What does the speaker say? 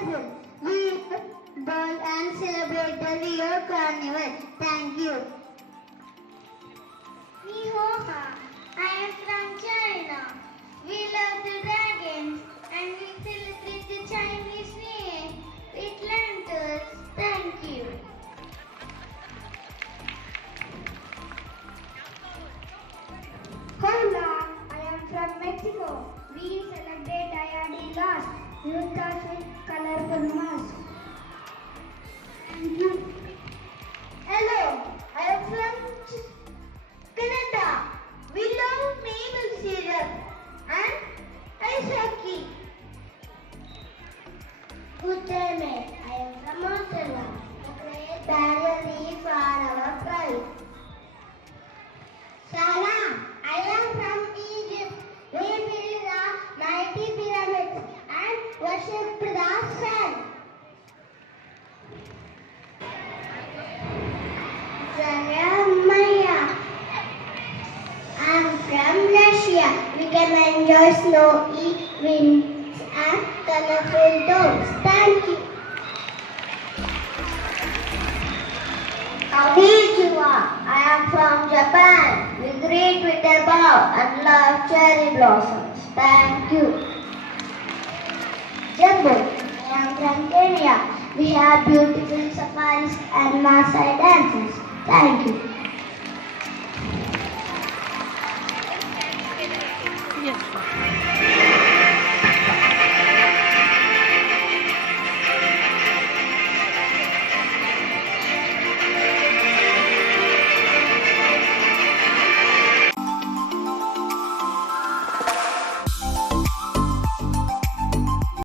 Brazil. We burn and celebrate the Rio Carnival. Thank you. Nihoha, I am from China. We love the dragons and we celebrate the Chinese New Year with lanterns. Thank you. Hola, I am from Mexico. We celebrate Dia de los Muertos with colorful masks. Thank you. Hello, I am from Canada. We love maple syrup and ice hockey. Good day, mate. I am from Australia. The Great Barrier Reef are our pride. Salam, I am from Egypt. We built the mighty pyramids and worship the sun. Salam Maya. I am from Russia. We can enjoy snowy winds and colorful dogs. Thank you. Konnichiwa. I am from Japan. We greet with a bow and love cherry blossoms. Thank you. Jambu. I am from Kenya. We have beautiful safaris and Maasai dances. Thank you.